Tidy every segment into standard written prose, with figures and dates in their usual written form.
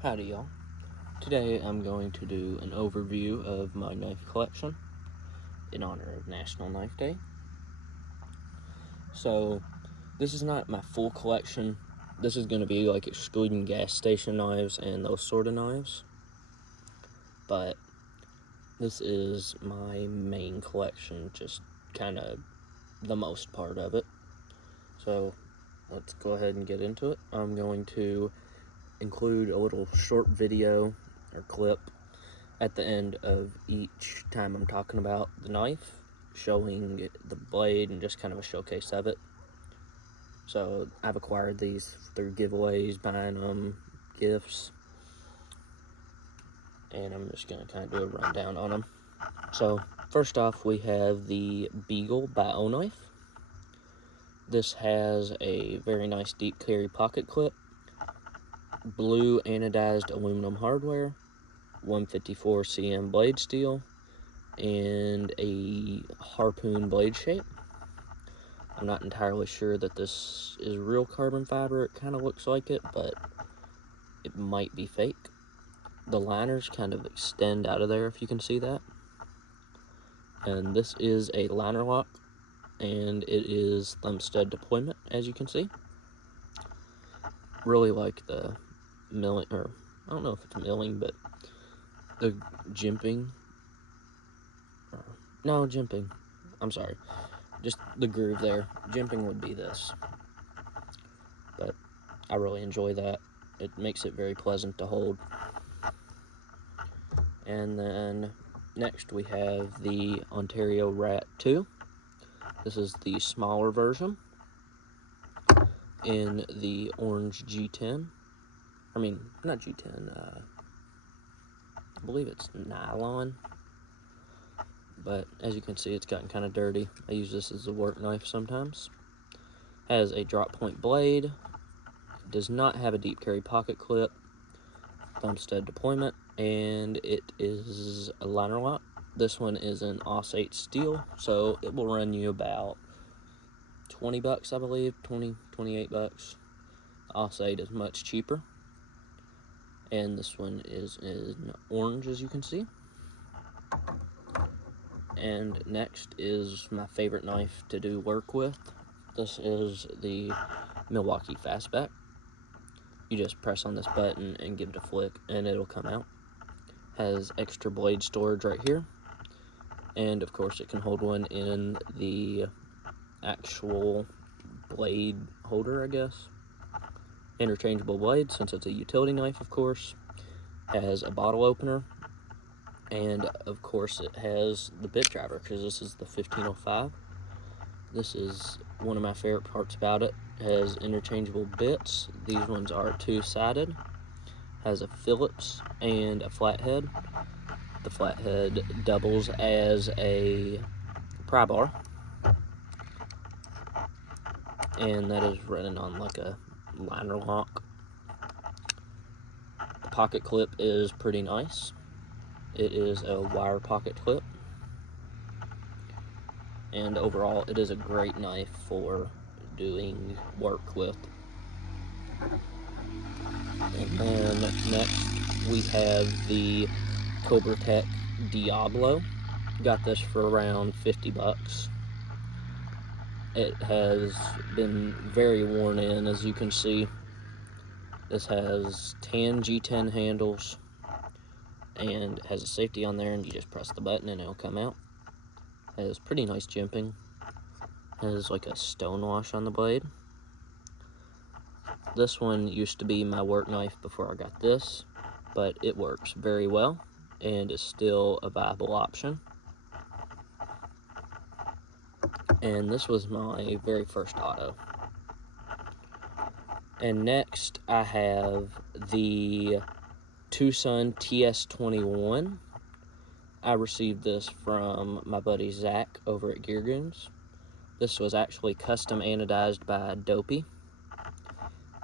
Howdy y'all. Today I'm going to do an overview of my knife collection in honor of National Knife Day. So this is not my full collection. This is going to be like excluding gas station knives and those sort of knives. But this is my main collection, just kind of the most part of it. So let's go ahead and get into it. I'm going to include a little short video or clip at the end of each time I'm talking about the knife, showing the blade and just kind of a showcase of it. So I've acquired these through giveaways, buying them, gifts, and I'm just going to kind of do a rundown on them. So first off, we have the Beagle by O-Knife. This has a very nice deep carry pocket clip, blue anodized aluminum hardware, 154 cm blade steel, and a harpoon blade shape. I'm not entirely sure that this is real carbon fiber. It kind of looks like it, but it might be fake. The liners kind of extend out of there, if you can see that. And this is a liner lock, and it is thumb stud deployment, as you can see. Really like the milling, or I don't know if it's milling, but the jimping. No, jimping. I'm sorry. Just the groove there. Jimping would be this. But I really enjoy that. It makes it very pleasant to hold. And then next we have the Ontario Rat 2. This is the smaller version in the orange G10. I mean, not G10, I believe it's nylon. But as you can see, it's gotten kind of dirty. I use this as a work knife sometimes. Has a drop point blade. Does not have a deep carry pocket clip. Thumb stud deployment. And it is a liner lock. This one is an AUS-8 steel, so it will run you about 20 bucks, I believe, 28 bucks. AUS-8 is much cheaper. And this one is in orange, as you can see. And next is my favorite knife to do work with. This is the Milwaukee Fastback. You just press on this button and give it a flick, and it'll come out. Has extra blade storage right here. And of course it can hold one in the actual blade holder, I guess. Interchangeable blade, since it's a utility knife, of course. Has a bottle opener, and of course it has the bit driver, because this is the 1505. This is one of my favorite parts about it. It has interchangeable bits. These ones are two-sided. Has a Phillips and a flathead. The flathead doubles as a pry bar, and that is running on like a liner lock. The pocket clip is pretty nice. It is a wire pocket clip, and overall it is a great knife for doing work with. And then next we have the Cobra Tech Diablo. Got this for around 50 bucks. It has been very worn in, as you can see. This has tan G10 handles and has a safety on there, and you just press the button and it'll come out. Has pretty nice jimping. Has like a stone wash on the blade. This one used to be my work knife before I got this, but it works very well and is still a viable option. And this was my very first auto. And next I have the Tucson TS21. I received this from my buddy Zach over at Gear Goons. This was actually custom anodized by Dopey,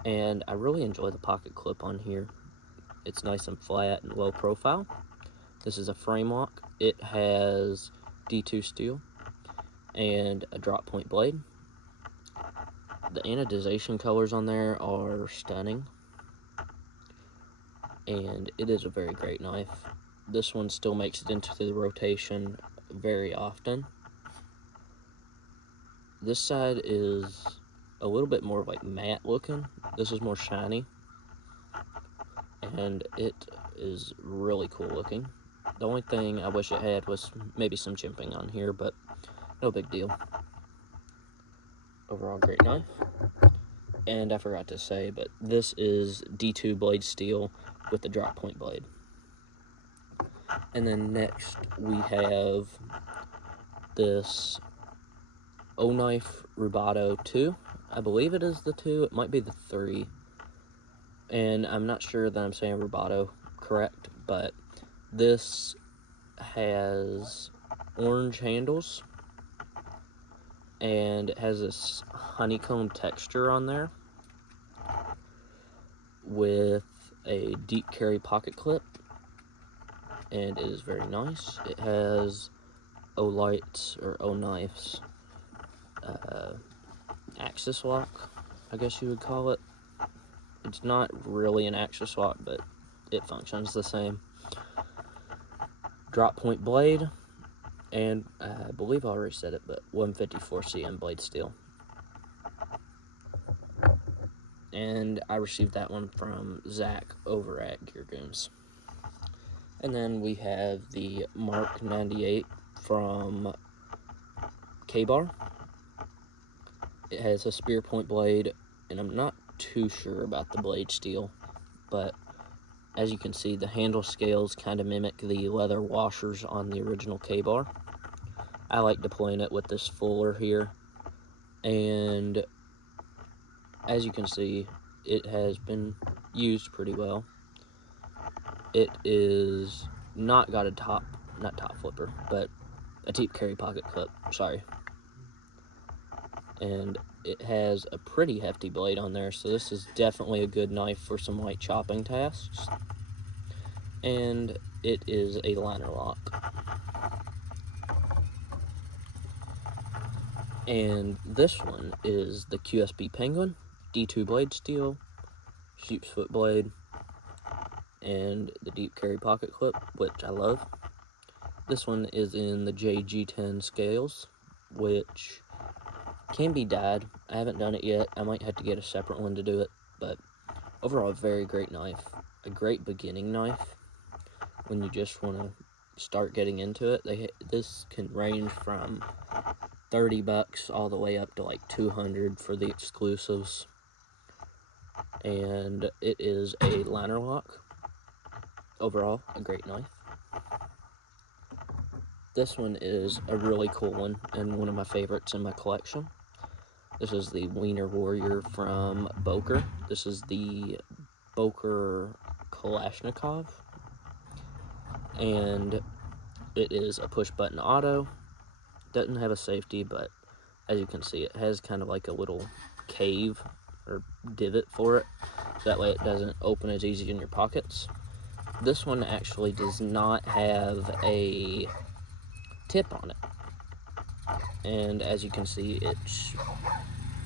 and I really enjoy the pocket clip on here. It's nice and flat and low profile. This is a frame lock. It has D2 steel and a drop point blade. The anodization colors on there are stunning. and it is a very great knife. This one still makes it into the rotation very often. This side is a little bit more like matte looking. This is more shiny, and it is really cool looking. The only thing I wish it had was maybe some jimping on here, but no big deal. Overall, great knife. And I forgot to say, but this is D2 blade steel with the drop point blade. And then next we have this O-Knife Rubato 2. I believe it is the 2. It might be the 3. And I'm not sure that I'm saying Rubato correct, but this has orange handles, and it has this honeycomb texture on there with a deep carry pocket clip, and it is very nice. It has O-Lights or O-Knife's axis lock, I guess you would call it. It's not really an axis lock, but it functions the same. Drop point blade, and I believe I already said it, but 154 cm blade steel. And I received that one from Zach over at Gear Goons. And then we have the Mark 98 from K-Bar. It has a spear point blade, and I'm not too sure about the blade steel, but as you can see, the handle scales kind of mimic the leather washers on the original K-Bar. I like deploying it with this fuller here, and as you can see, it has been used pretty well. It is not got a not top flipper, but a deep carry pocket clip, sorry. And it has a pretty hefty blade on there, so this is definitely a good knife for some light chopping tasks. And it is a liner lock. And this one is the QSB Penguin, D2 blade steel, sheep's foot blade, and the deep carry pocket clip, which I love. This one is in the JG10 scales, which can be dyed. I haven't done it yet. I might have to get a separate one to do it, but overall, a very great knife. A great beginning knife when you just want to start getting into it. This can range from $30 all the way up to like $200 for the exclusives. And it is a liner lock. Overall, a great knife. This one is a really cool one and one of my favorites in my collection. This is the Wiener Warrior from Boker. This is the Boker Kalashnikov, and it is a push button auto. Doesn't have a safety, but as you can see, it has kind of like a little cave or divot for it, so that way it doesn't open as easy in your pockets. This one actually does not have a tip on it, and as you can see, it's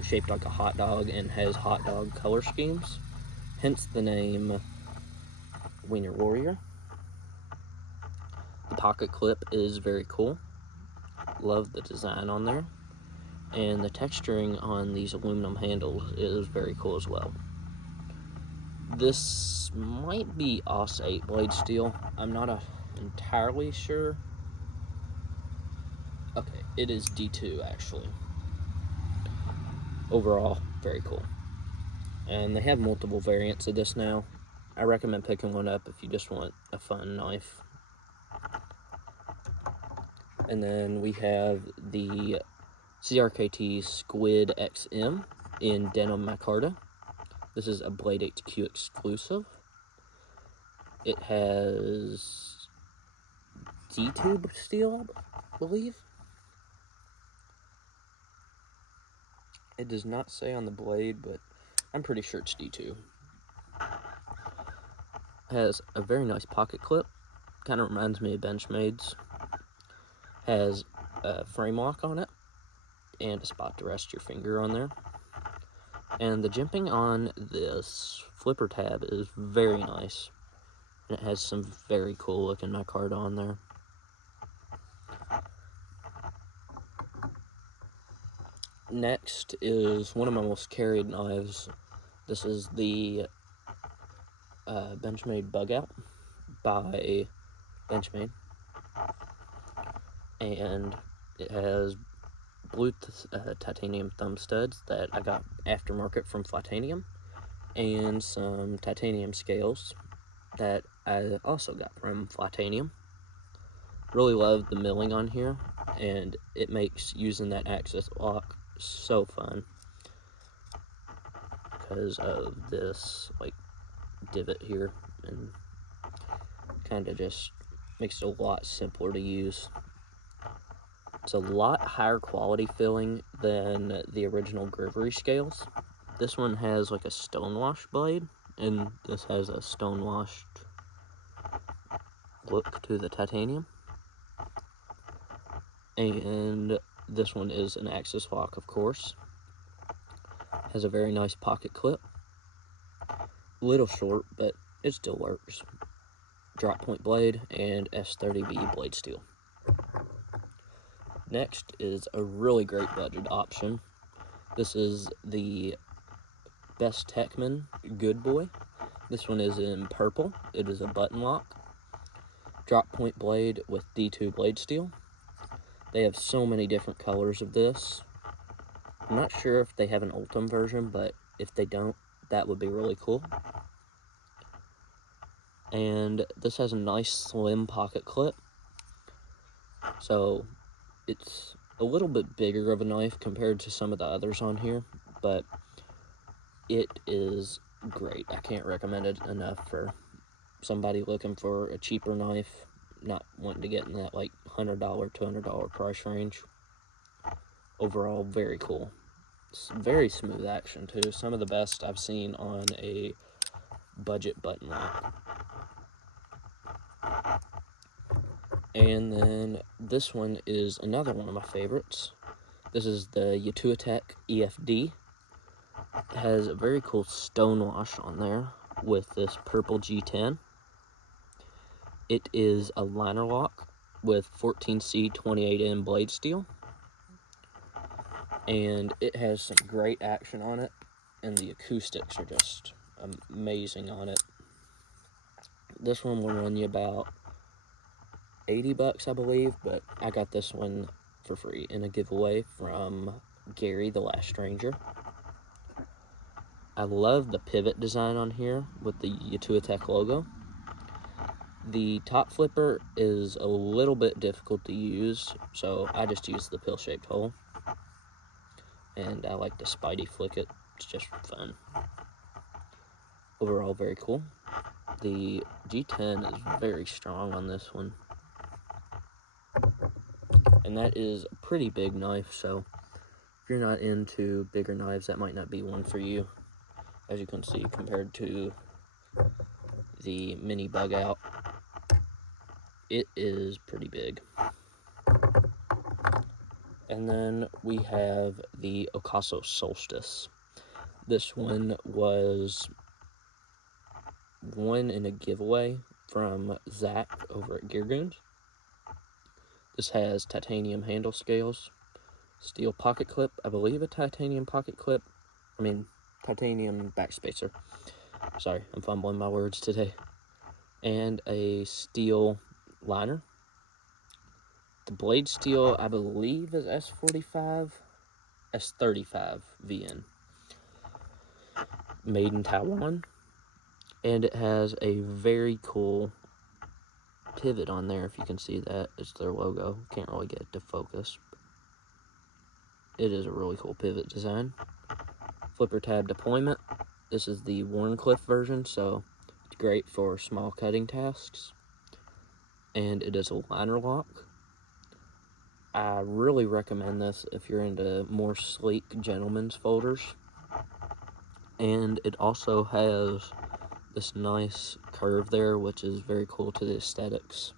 shaped like a hot dog and has hot dog color schemes, hence the name Wiener Warrior. The pocket clip is very cool. Love the design on there, and the texturing on these aluminum handles is very cool as well. This might be AUS 8 blade steel. I'm not entirely sure. Okay, it is D2 actually. Overall, very cool. And they have multiple variants of this now. I recommend picking one up if you just want a fun knife. And then we have the CRKT Squid XM in Denim Micarta. This is a Blade HQ exclusive. It has D2 steel, I believe. It does not say on the blade, but I'm pretty sure it's D2. Has a very nice pocket clip. Kind of reminds me of Benchmade's. Has a frame lock on it and a spot to rest your finger on there. And the jimping on this flipper tab is very nice. And it has some very cool looking micarta on there. Next is one of my most carried knives. This is the Benchmade Bug Out by Benchmade, and it has blue titanium thumb studs that I got aftermarket from Flatanium, and some titanium scales that I also got from Flatanium. Really love the milling on here, and it makes using that axis lock so fun because of this like divot here, and kind of just makes it a lot simpler to use. It's a lot higher quality filling than the original Grivory scales. This one has like a stonewash blade, and this has a stonewashed look to the titanium. And this one is an axis lock, of course. Has a very nice pocket clip. Little short, but it still works. Drop point blade and S30V blade steel. Next is a really great budget option. This is the Best Techman Good Boy. This one is in purple. It is a button lock. Drop point blade with D2 blade steel. They have so many different colors of this. I'm not sure if they have an Ultim version, but if they don't, that would be really cool. And this has a nice slim pocket clip, so it's a little bit bigger of a knife compared to some of the others on here, but it is great. I can't recommend it enough for somebody looking for a cheaper knife, not wanting to get in that like $100, $200 price range. Overall, very cool. It's very smooth action too. Some of the best I've seen on a budget button lock. And then this one is another one of my favorites. This is the Yatuatech EFD. It has a very cool stonewash on there with this purple G10. It is a liner lock with 14C 28N blade steel. And it has some great action on it, and the acoustics are just amazing on it. This one will run you about $80, I believe, but I got this one for free in a giveaway from Gary the Last Stranger. I love the pivot design on here with the Yatuatech logo. The top flipper is a little bit difficult to use, so I just use the pill-shaped hole. And I like to Spidey flick it. It's just fun. Overall, very cool. The G10 is very strong on this one. And that is a pretty big knife, so if you're not into bigger knives, that might not be one for you. As you can see, compared to the mini Bug Out, it is pretty big. And then we have the Ocaso Solstice. This one was won in a giveaway from Zach over at Gear Goons. This has titanium handle scales, steel pocket clip, I believe a titanium pocket clip, titanium backspacer. Sorry, I'm fumbling my words today. And a steel liner. The blade steel, I believe, is S45, S35 VN. Made in Taiwan. And it has a very cool pivot on there, if you can see that. It's their logo. Can't really get it to focus. It is a really cool pivot design. Flipper tab deployment. This is the Wharncliffe version, so it's great for small cutting tasks. And it is a liner lock. I really recommend this if you're into more sleek gentleman's folders. And it also has this nice curve there, which is very cool to the aesthetics.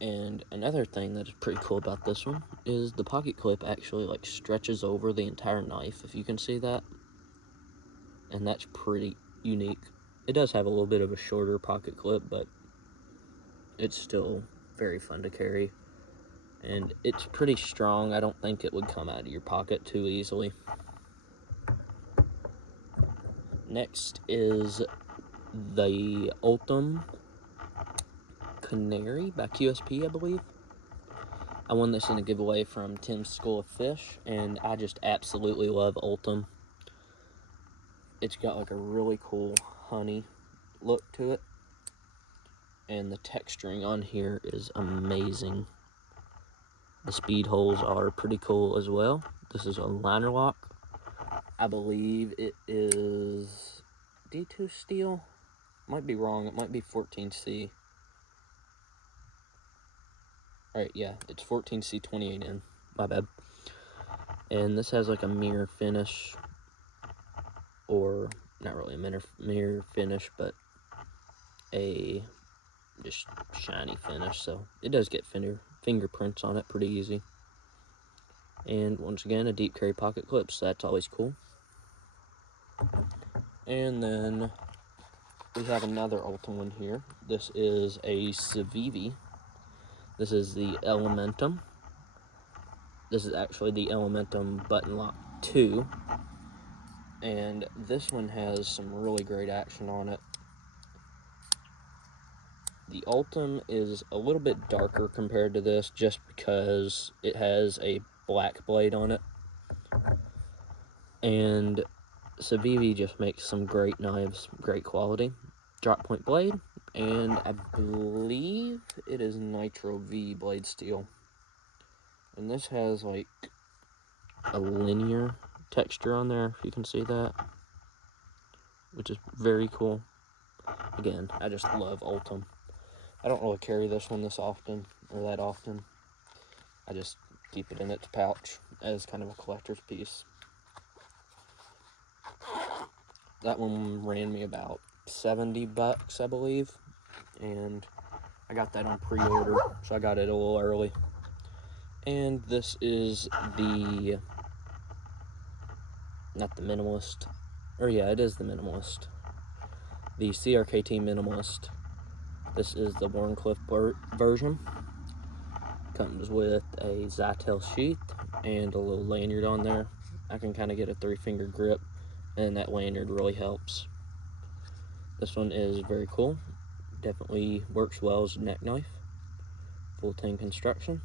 And another thing that is pretty cool about this one is the pocket clip actually like stretches over the entire knife, if you can see that. And that's pretty unique. It does have a little bit of a shorter pocket clip, but it's still very fun to carry. And it's pretty strong. I don't think it would come out of your pocket too easily. Next is the Ultem Canary by QSP, I believe. I won this in a giveaway from Tim's School of Fish, and I just absolutely love Ultem. It's got like a really cool honey look to it, and the texturing on here is amazing. The speed holes are pretty cool as well. This is a liner lock. I believe it is D2 steel. Might be wrong. It might be 14C. Alright, yeah, it's 14C 28N. My bad. And this has like a mirror finish, or not really a mirror finish, but a just shiny finish. So it does get fingerprints on it pretty easy. And once again, a deep carry pocket clip, so that's always cool. And then we have another Ultem one here. This is a Civivi. This is the Elementum. This is actually the Elementum Button Lock 2. And this one has some really great action on it. The Ultem is a little bit darker compared to this, just because it has a black blade on it. And Civivi just makes some great knives, great quality. Drop point blade, and I believe it is Nitro V blade steel. And this has like a linear texture on there, if you can see that, which is very cool. Again, I just love Ultem. I don't really carry this one this often, or that often. I just keep it in its pouch as kind of a collector's piece. That one ran me about $70, I believe, and I got that on pre-order, so I got it a little early. And this is the, not the Minimalist, or yeah, it is the Minimalist. The CRKT Minimalist. This is the Wharncliffe version. Comes with a Zytel sheath and a little lanyard on there. I can kind of get a 3-finger grip, and that lanyard really helps. This one is very cool. Definitely works well as a neck knife. Full tang construction,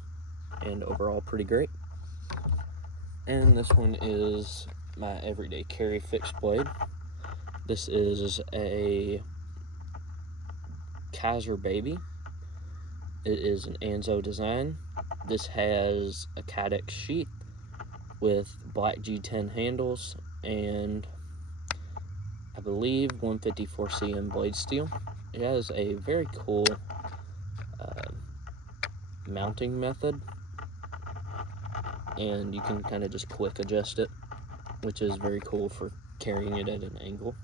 and overall pretty great. And this one is my everyday carry fixed blade. This is a Kaiser Baby. It is an Anzo design. This has a Kydex sheath with black G10 handles and I believe 154 cm blade steel. It has a very cool mounting method, and you can kind of just quick adjust it, which is very cool for carrying it at an angle.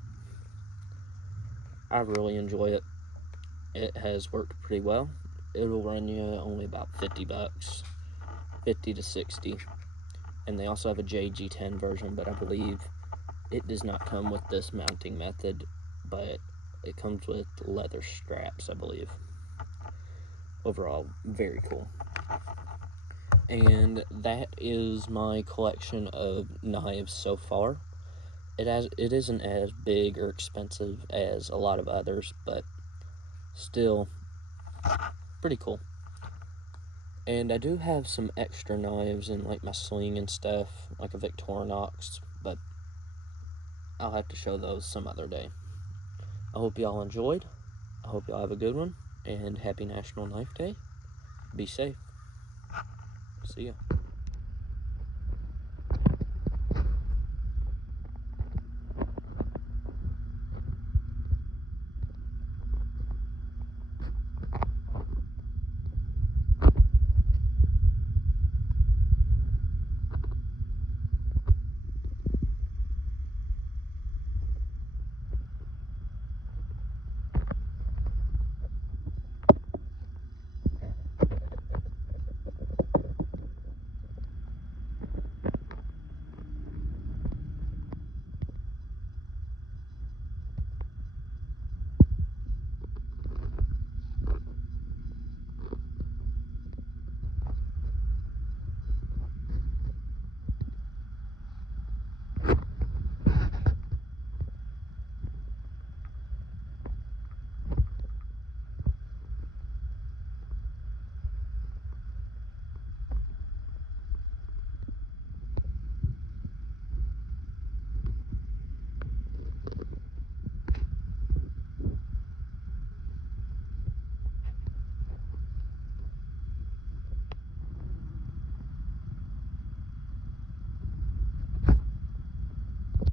I really enjoy it. It has worked pretty well. It'll run you only about $50, 50 to 60. And they also have a JG10 version, but I believe it does not come with this mounting method, but it comes with leather straps, I believe. Overall, very cool. And that is my collection of knives so far. It isn't as big or expensive as a lot of others, but still pretty cool. And I do have some extra knives in like my sling and stuff, like a Victorinox, but I'll have to show those some other day. I hope y'all enjoyed. I hope y'all have a good one, and happy National Knife Day. Be safe. See ya.